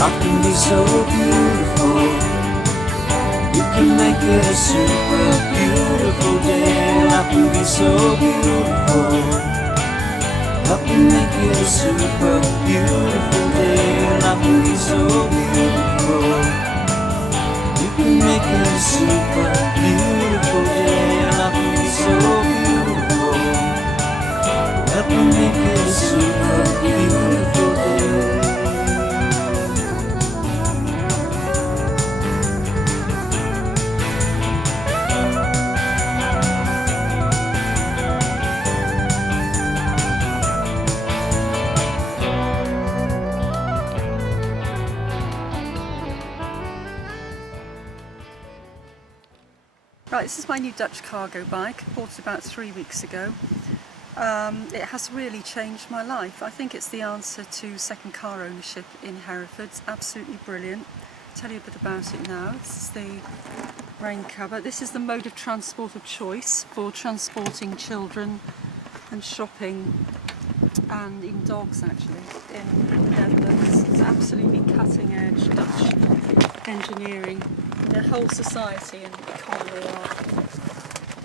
Life can be so beautiful. You can make it a super beautiful day. Life can be so beautiful. Help me make it a super beautiful day. Life can be so beautiful. You can make it a super beautiful day. Life can be so beautiful. Help me make it a super beautiful day. Right, this is my new Dutch cargo bike. I bought it about 3 weeks ago. It has really changed my life. I think it's the answer to second car ownership in Hereford. It's absolutely brilliant. I'll tell you a bit about it now. This is the rain cover. This is the mode of transport of choice for transporting children and shopping and even dogs actually in the Netherlands. It's absolutely cutting edge Dutch engineering. The whole society and economy are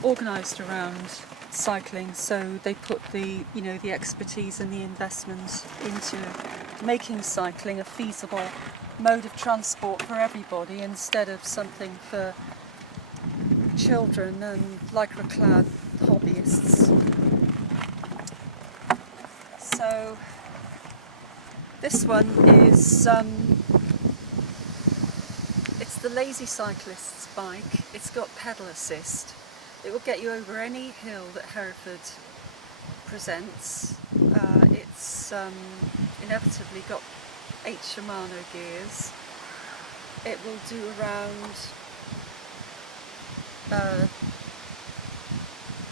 organised around cycling, so they put the expertise and the investment into making cycling a feasible mode of transport for everybody instead of something for children and lycra-clad hobbyists. So this one is it's the lazy cyclist's bike. It's got pedal assist. It will get you over any hill that Hereford presents. It's inevitably got 8 Shimano gears. It will do around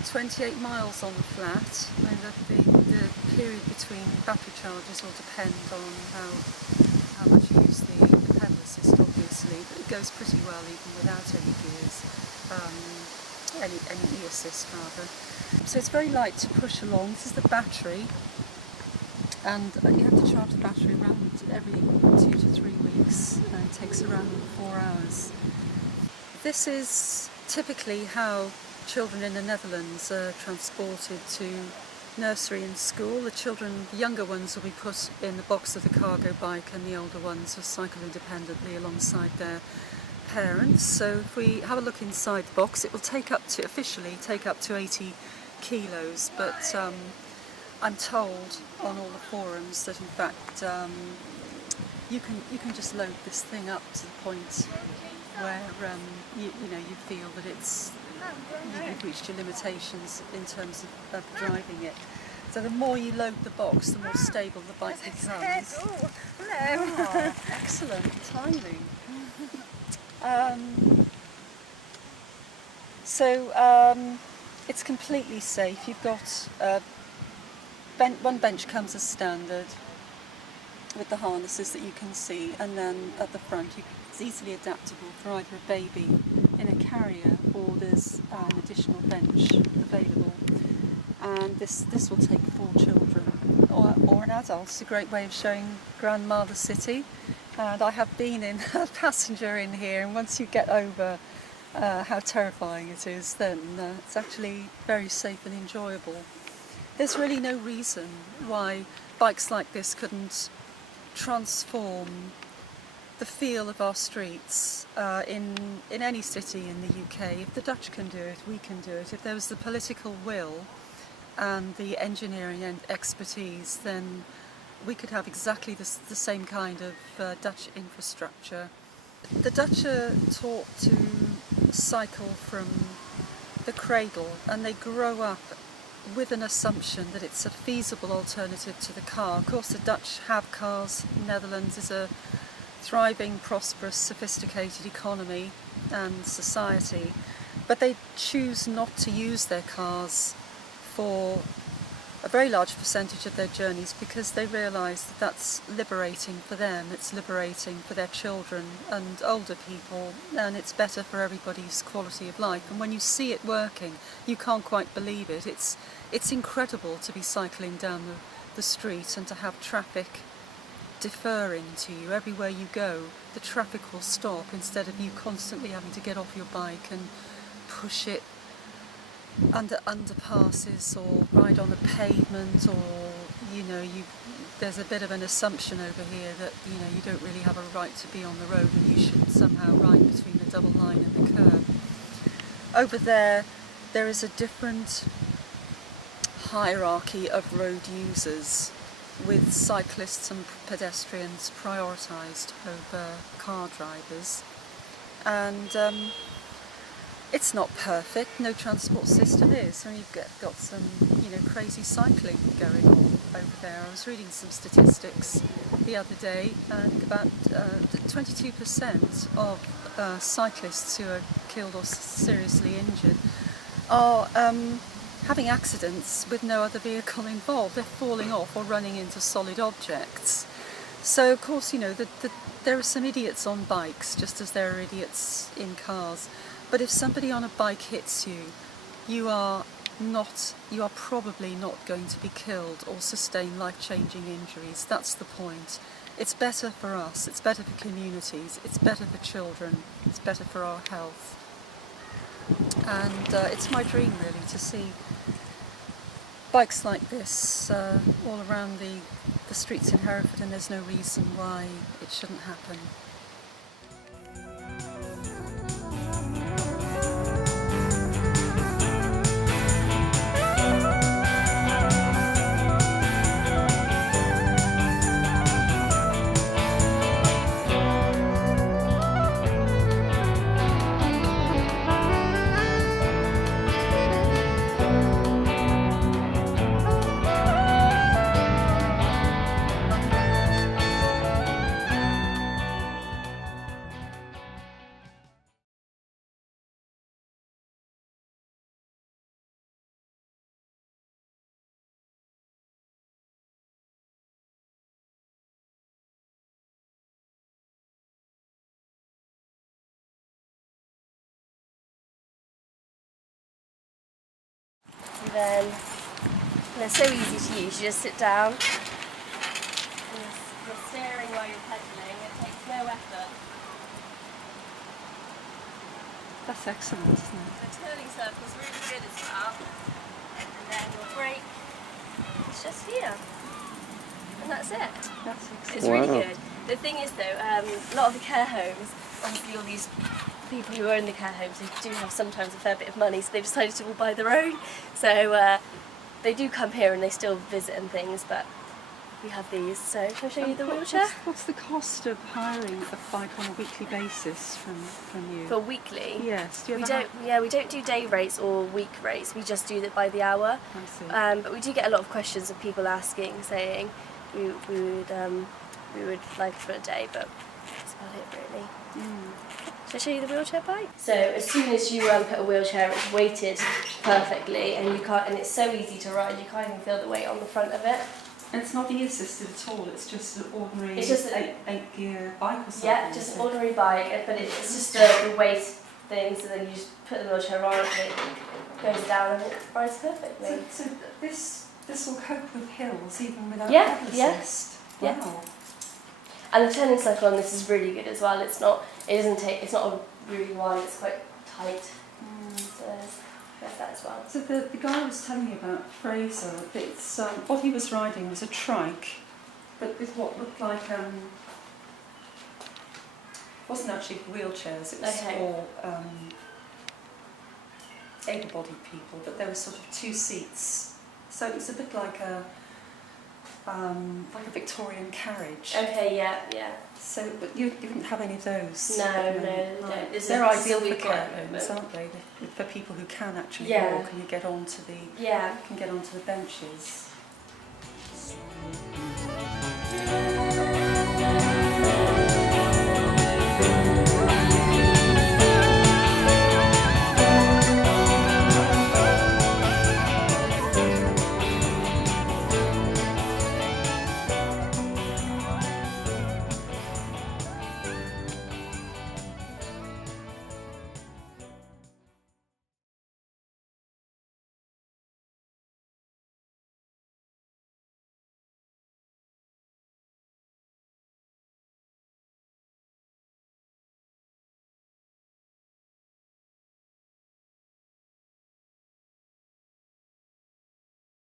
28 miles on the flat. And the period between battery charges will depend on how much you use the pedal assist, obviously, but it goes pretty well even without any gears, any e-assist rather. So it's very light to push along. This is the battery, and you have to charge the battery around every 2 to 3 weeks, and it takes around 4 hours. This is typically how children in the Netherlands are transported to nursery and school. The younger ones will be put in the box of the cargo bike, and the older ones will cycle independently alongside their parents. So if we have a look inside the box, it will officially take up to 80 kilos, but I'm told on all the forums that in fact you can just load this thing up to the point where you feel that you've reached your limitations in terms of driving it. So the more you load the box, the more stable the bike becomes. Oh, hello. Oh, excellent timing. It's completely safe. You've got one bench comes as standard with the harnesses that you can see, and then at the front it's easily adaptable for either a baby in a carrier or there's an additional bench available. And this will take 4 children or an adult. It's a great way of showing Grandma the city. And I have been in a passenger in here, and once you get over how terrifying it is, then it's actually very safe and enjoyable. There's really no reason why bikes like this couldn't transform the feel of our streets in any city in the UK. If the Dutch can do it, we can do it. If there was the political will and the engineering and expertise, then we could have exactly the same kind of Dutch infrastructure. The Dutch are taught to cycle from the cradle, and they grow up with an assumption that it's a feasible alternative to the car. Of course, the Dutch have cars. The Netherlands is a thriving, prosperous, sophisticated economy and society, but they choose not to use their cars for a very large percentage of their journeys because they realise that that's liberating for them, it's liberating for their children and older people, and it's better for everybody's quality of life. And when you see it working, you can't quite believe it. It's incredible to be cycling down the street and to have traffic deferring to you. Everywhere you go, the traffic will stop instead of you constantly having to get off your bike and push it under underpasses or ride on the pavement, or there's a bit of an assumption over here that you don't really have a right to be on the road and you should somehow ride between the double line and the curb. Over there is a different hierarchy of road users, with cyclists and pedestrians prioritised over car drivers, and it's not perfect. No transport system is, and you've got some crazy cycling going on over there. I was reading some statistics the other day, and about 22% of cyclists who are killed or seriously injured are having accidents with no other vehicle involved. They're falling off or running into solid objects. So of course, there are some idiots on bikes, just as there are idiots in cars. But if somebody on a bike hits you, you are probably not going to be killed or sustain life-changing injuries. That's the point. It's better for us, it's better for communities, it's better for children, it's better for our health. And it's my dream, really, to see bikes like this all around the streets in Hereford, and there's no reason why it shouldn't happen. And then they're so easy to use. You just sit down and you're steering while you're pedaling. It takes no effort. That's excellent, isn't it? The turning circle's really good as well. And then your brake is just here. And that's it. That's excellent. It's really good. The thing is though, a lot of the care homes, obviously all these people who own the care homes, they do have sometimes a fair bit of money, so they've decided to all buy their own. So they do come here and they still visit and things, but we have these. So can I show you the wheelchair? What's the cost of hiring a bike on a weekly basis from you? For weekly? Yes. Do you We ever we don't do day rates or week rates. We just do it by the hour. I see. But we do get a lot of questions of people asking, saying we would like for a day, but that's about it really. Shall I show you the wheelchair bike? So as soon as you put a wheelchair, it's weighted perfectly, and it's so easy to ride. You can't even feel the weight on the front of it. And it's not e-assisted at all. It's just an ordinary It's just eight gear bike or something. Yeah, just an ordinary bike, but it's just the weight thing. So then you just put the wheelchair on, and it goes down, and it rides perfectly. So this will cope with hills even without Yeah, pedal yeah, assist. yeah. Wow. And the turning circle on this is really good as well. It's not a really wide. It's quite tight. So there's that as well. So the guy was telling me about Fraser. It's what he was riding was a trike, but with what looked like wasn't actually for wheelchairs. It was for able-bodied people, but there were sort of two seats. So it was a bit like a Victorian carriage. Okay, yeah. So, but you didn't have any of those? No, at the they moment. don't. Right. This They're is ideal still for care required, homes, but- aren't they? For people who can actually Yeah. walk and you get onto the Yeah. can get onto the benches. Yeah.